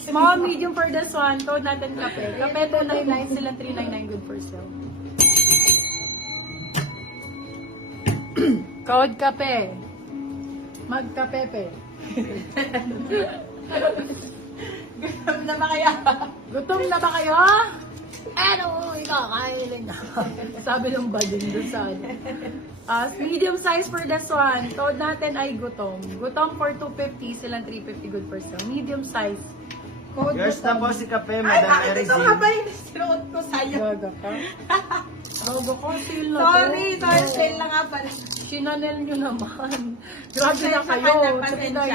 Small, medium for this one. Code natin kape. Kape 299, silang 399 good for sale. Code kape. Magkapepe. Gutom na ba kaya? Gutom na ba kayo? Ano, ikakainin na. Sabi ng bading doon sa ano. Medium size for this one. Code natin ay gutom. Gutom for 250, silang 350 good for sale. Medium size. Code Yours na po si Kape, Ay, Madam bakit Mary ito nga ba Jean. yung sinuot ko sa'yo? Gaga ka? Gaga ka, sale na Sorry, to. sorry, sale na nga pala. Chanel nyo naman. Grabe na Pasensya kayo. ka na, pasensya.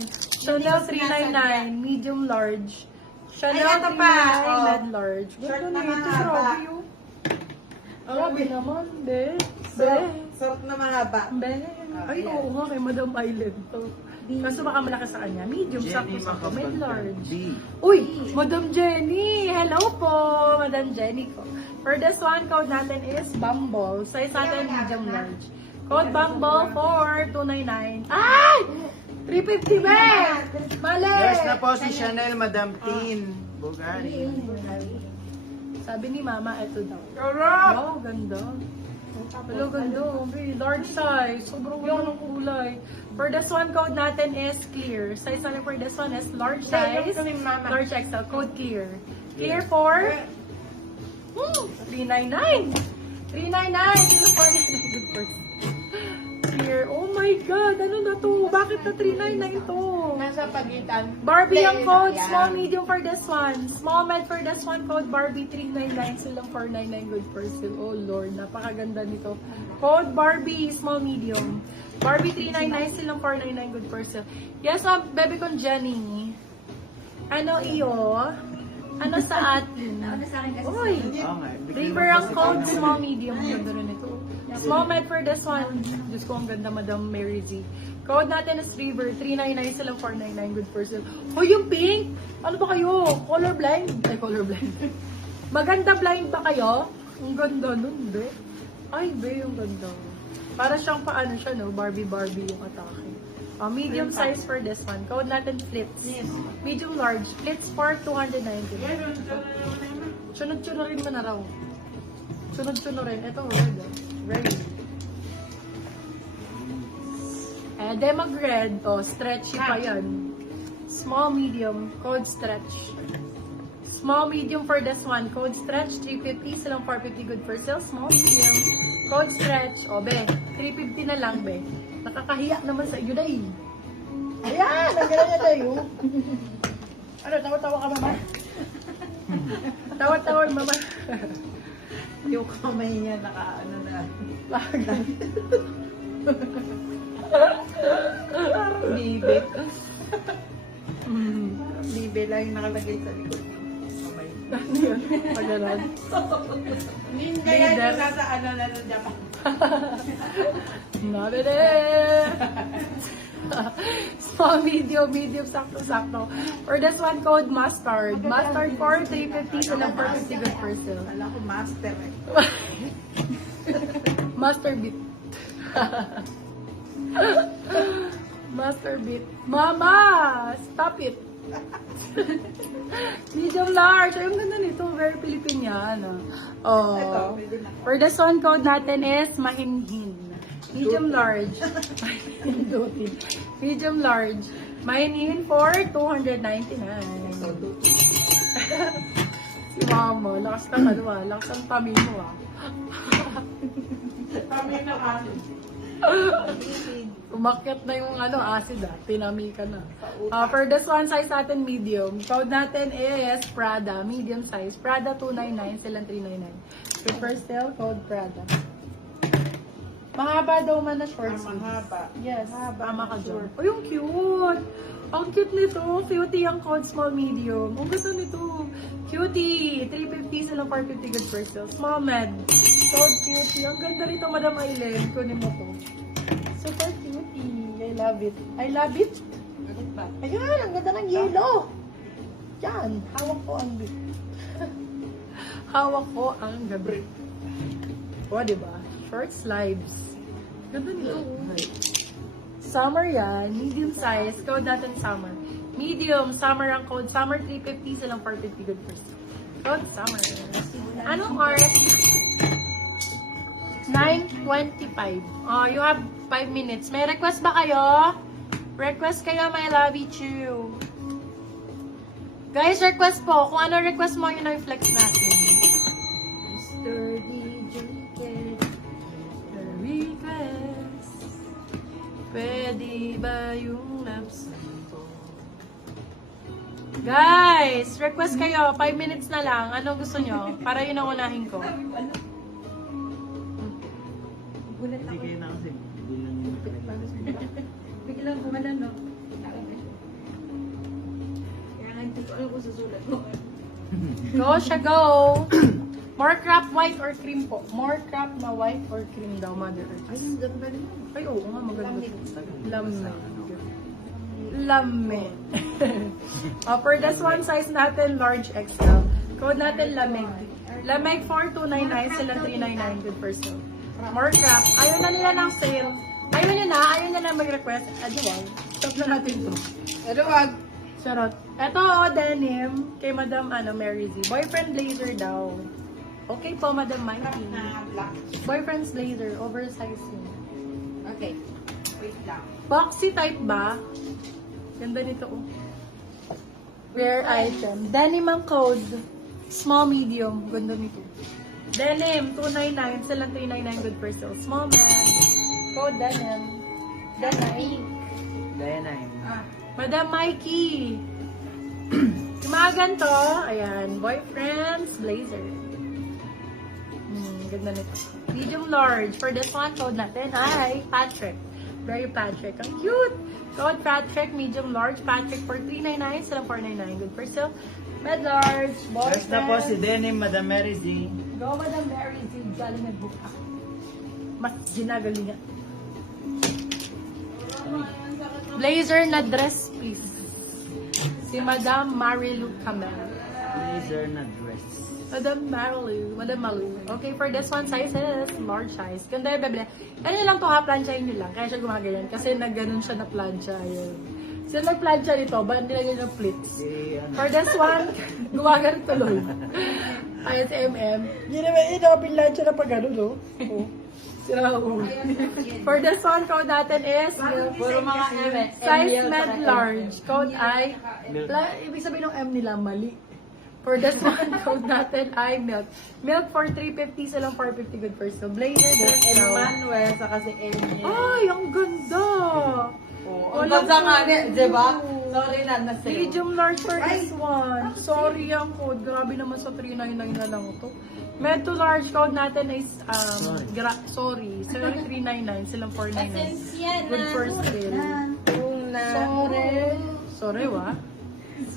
399. Chanel 399. Medium large. Chanel Ay, ito pa. 399. Oh. Med large. Short Ganda na nito. mahaba. Grabe yun. Grabe naman, be. So, Be. sort na mahaba. Be. Ay, Ayan. oo nga, kay Madam Island to. Kaso baka malaki sa kanya. Medium, Jenny sakto-sakto. Med large. D. Uy, Madam Jenny! Hello po, Madam Jenny ko. For this one, code natin is Bumble. Size natin medium large. Code Bumble for 299. Ay! 350 be! Mali! Yours na po si Chanel, Madam Tin. Bulgari. Sabi ni Mama, eto daw. Sarap! Wow, ganda. Hello, ganda. Okay, large size. Sobrang ganda ng kulay. For this one, code natin is clear. Size natin for this one is large size. Large XL. Code clear. Clear for 399. 399. Sino for good person? Clear. Oh my God. Ano na to? Bakit na 399 to? Nasa pagitan. Barbie ang code. Yan. Small, medium for this one. Small, med for this one. Code Barbie 399. Silang 499 good for sale. Oh Lord. Napakaganda nito. Code Barbie. Small, medium. Barbie 399. Silang 499 good for sale. Yes, baby kong Jenny. Ano iyo? Ano sa atin? Uy. Oo nga. River ang code, small, medium. Ang ganda rin ito. Small med for this one. Diyos ko, ang ganda, Madam Mary Z. Code natin is River. 399 silang 499. Good for sale. Oh, yung pink! Ano ba kayo? Colorblind? Ay, colorblind. Maganda blind ba kayo? Ang ganda nun, be. Ay, be, yung ganda. Para siyang paano siya, no? Barbie yung atake. Medium size for this one. Code natin Flits. Medium large. Flits for 290. Sunod-sunurin mo na raw. Sunod-sunurin. Ito, red. Red. Demag red. Oh, stretchy pa yan. Small, medium. Code stretch. Small, medium for this one. Code stretch. 350. Silang 450 good for sale. Small, medium. Code stretch. O, be. 350 na lang, be. Nakakahiya naman sa iyo, day. Ayan! Ang ganda niya, day. Oh. Ano, tawa-tawa ka, mama? Tawa-tawa, mama. Yung kamay niya naka-ano na. Bakit? Parang bibe. Bibe lang yung nakalagay sa likod. Kamay. Ano yun? Pagaran. Hindi kaya yung nasa ano na nun dyan. Nabili! Small, medium, sakto-sakto. For this one, code mustard. Mustard for 350 silang 450 good for sale. Wala ko master eh. Master beat. Master beat. Mama! Stop it! Medium large. Ay, ang ganda nito. Very Filipiniana. Oh. Ito, pwede na. For this one, code natin is mahinhin. Medium large. Medium large. Mahinhin for 299. So, Si Mama, lakas ng ano ah. Lakas ng tummy mo ah. kami na kasi. Umakyat na yung ano, acid ah. Tinami ka na. For this one, size natin medium. Code natin is Prada. Medium size. Prada 299. Silang 399. So first sale, code Prada. Mahaba daw man na short sleeves. Mahaba. Yes. Tama ka dyan. Oh, yung cute. Ang cute nito. Cutie ang code small medium. Ang ganda nito. Cutie. 350 silang 450 good for sale. Small med. Code cutie. Ang ganda nito, Madam Aileen. Kunin mo to. Super cutie. I love it. I love it. Bakit ba? Ayan, ang ganda ng yellow. Yan. Hawak ko ang bit. Hawak ko ang gabi. O, diba? Short sleeves. Ganda nito. Summer yan. Medium size. Code natin summer. Medium, summer ang code. Summer 350, silang 450 good person. Code summer. Anong oras? 9:25. Oh, you have 5 minutes. May request ba kayo? Request kayo, my love you. Guys, request po. Kung ano request mo, yun ang flex natin. Mr. DJ, the request. Pwede ba yung laps ko? Guys, request kayo. 5 minutes na lang. Ano gusto nyo? Para yun ang unahin ko. Gulat Hindi ako. kayo na kasi bilang yung Biglang gumalan, no? Kaya nga hindi ko alam kung susulat mo. Go siya, go! More crop white or cream po? More crop na white or cream daw, Mother Earth? Ay, ang ganda rin. Ay, oo nga, maganda. Lamig. Lamig. For this one, size natin, large XL. Code natin, lamig. Lamig 4299, sila 399, good person. More crop. Ayaw na nila ng sale. Ayaw nyo na mag-request. Adiwag. Stop na natin to. Pero wag. Charot. Ito, denim. Kay Madam Mary Z. Boyfriend blazer daw. Okay po, Madam Mikey. Black. Boyfriend's blazer. Oversized yun. Okay. Wait lang. Boxy type ba? Ganda nito, oh. Rare item. Denim ang code. Small, medium. Ganda nito. Denim, 299. Silang 399 good for sale. Small man. Code denim. Denim. Dianine. Madam Mikey. Yung mga ganito, ayan, boyfriend's blazer. Ganda nito. Medium large. For this one, code natin ay Patrick. Very Patrick. Ang cute! Code Patrick, medium large. Patrick for 399, silang 499. Good for sale. Med large, First na po si boyfriend. Denim, Madam Mary Z. Go, Madam Mary. Galing nag-book ako. Mas ginagalingan. Blazer na dress piece. Si Madam Marilu Camel. Blazer na dress. Madam Malu. Okay, for this one, size is large size. Ganda yung bebe. Ano lang to ha, planchain nyo lang. Kaya siya gumaganyan. Kasi nagganon siya na plancha. Yun. Sila nag-plancha nito, ba hindi lagyan ng pleats? Si, ano, For this one, gumagan tuloy. Ay, si MM. Hindi naman, pinlancha na pag ano, no? Oh. Sira ako. For this one, code natin is Puro mga M. size med large. Code ay, ibig sabihin ng M nila, mali. For this one, code natin ay milk. Milk for 350, silang 450 good for so blazer. Emmanuel, saka si Emily. Ay, ang ganda! Ang ganda nga niya, di ba? Sorry na, nasa Medium large for this one. Sorry ang code. Grabe naman sa 399 na lang ito. Med to large code natin is, sorry, 399, silang 499. Good for sale. Sorry wa?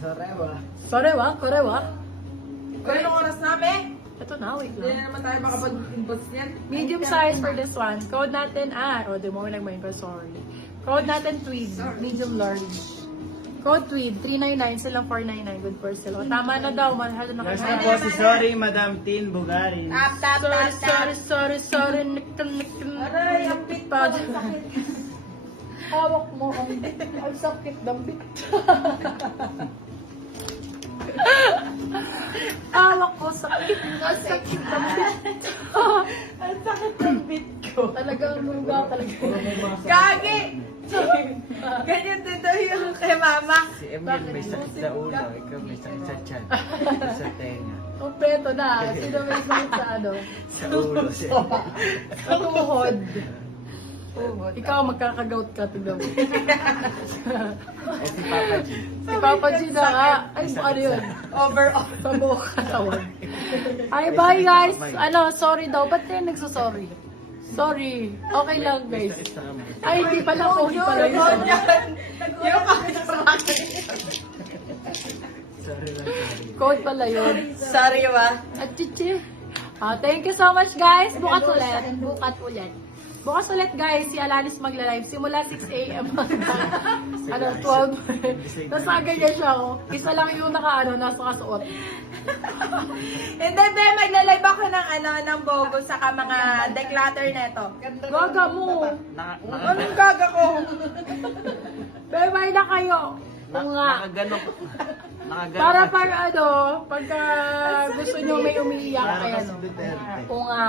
Sarewa. Sorry wa? Kore wa? Kung anong oras namin? Ito na, wait Hindi na lang. naman tayo makapag-inbox niyan. Medium size for this one. Code natin, di mo nagmain ko, sorry. Code natin tweed, medium large. Code tweed, 399, silang 499, good for sale. O, tama na daw, mahal na First kayo. na po si Sorry, Madam Tin Bugari. Sorry. Aray, ang bit ko, ang sakit. Hawak mo ang bit. Ang sakit ng bit. Hawak ko, sakit. Ang sakit ng bit. Ang sakit ng bit ko. Talagang luga talaga. Gagi! Ganyan din daw yung kay mama. Si Emil may sakit sa ulo, ikaw may sakit sa tiyan. Sa tenga. Kompleto na. Sino may sakit sa ano? Sa ulo siya. Sa tuhod. Ikaw magkakagout ka, tignan mo. Eh si Papa G. Si Papa G na nga. Ay, ano yun? Overall. Sa buhok katawan. Ay, bye guys. Sorry daw. Ba't kayo nagsasorry? Sorry. Okay lang May guys. sakit sa kamay. Ay, hindi pala ko. Hindi pala yun. Yung kakita sa akin. Sorry lang. Sorry. Code pala yun. Sorry ba? At chichi. Thank you so much guys. Bukas ulit. Bukas ulit guys, si Alanis magla-live simula 6 a.m. hanggang 12. Nasa ganyan siya ako. Isa lang yung nasa kasuot. Hindi, be, magla-live ako ng bogo saka mga declutter neto. Gaga mo. Anong gaga ko? Bye-bye na kayo. Oo nga. Nakaganon. Nakaganon. Para pag ano, pagka gusto nyo may umiiyak, Para kaya kasi ano. Duterte. Oo nga.